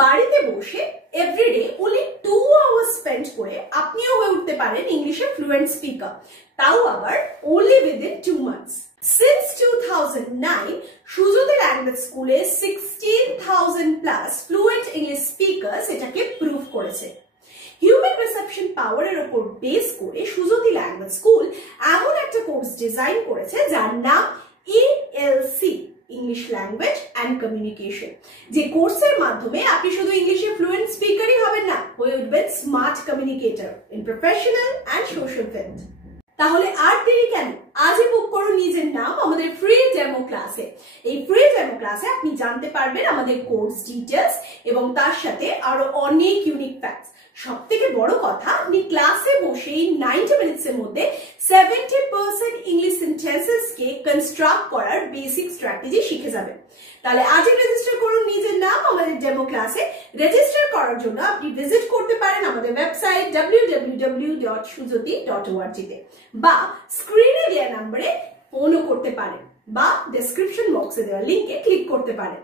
বাড়িতে বসে everyday only 2 hours spend করে আপনিও হয়ে উঠতে পারেন ইংলিশে ফ্লুয়েন্ট স্পিকার, তাও আবার only within 2 months. Since 2009, সুজতি language স্কুলে 16,000 প্লাস ফ্লুয়েন্ট ইংলিশ স্পিকার্স এটাকে প্রুভ করেছে। হিউম্যান রিসেপশন পাওয়ারের উপর বেস করে সুজতি ল্যাঙ্গুয়েজ স্কুল এমন একটা কোর্স ডিজাইন করেছে যার নাম ELC, English language and communication. যে কোর্সের মাধ্যমে আপনি শুধু ইংলিশে ফ্লুয়েন্ট স্পিকারই হবেন না, হয়ে উঠবেন smart communicator in professional and social field. তাহলে আর দেরি কেন, আজই বুক করুন নিজের নাম আমাদের ফ্রি ডেমো ক্লাসে। এই ফ্রি ডেমো ক্লাসে আপনি জানতে পারবেন আমাদের কোর্স ডিটেলস এবং তার সাথে আরো অনেক ইউনিক ফ্যাক্টস। সব থেকে বড় কথা, আপনি ক্লাসে বসেই 90 মিনিটস এর মধ্যে 70% ইংলিশ সেন্টেন্সেস কে কনস্ট্রাক্ট করার বেসিক স্ট্র্যাটেজি শিখে যাবেন। তাহলে আজই রেজিস্টার করুন নিজের নাম আমাদের ডেমো ক্লাসে। রেজিস্টার করার জন্য আপনি ভিজিট করতে পারেন আমাদের ওয়েবসাইট www.sujati.org তে, বা স্ক্রিনে দেওয়া নম্বরে ফোনও করতে পারেন, বা ডেসক্রিপশন বক্সে দেওয়া লিংকে ক্লিক করতে পারেন।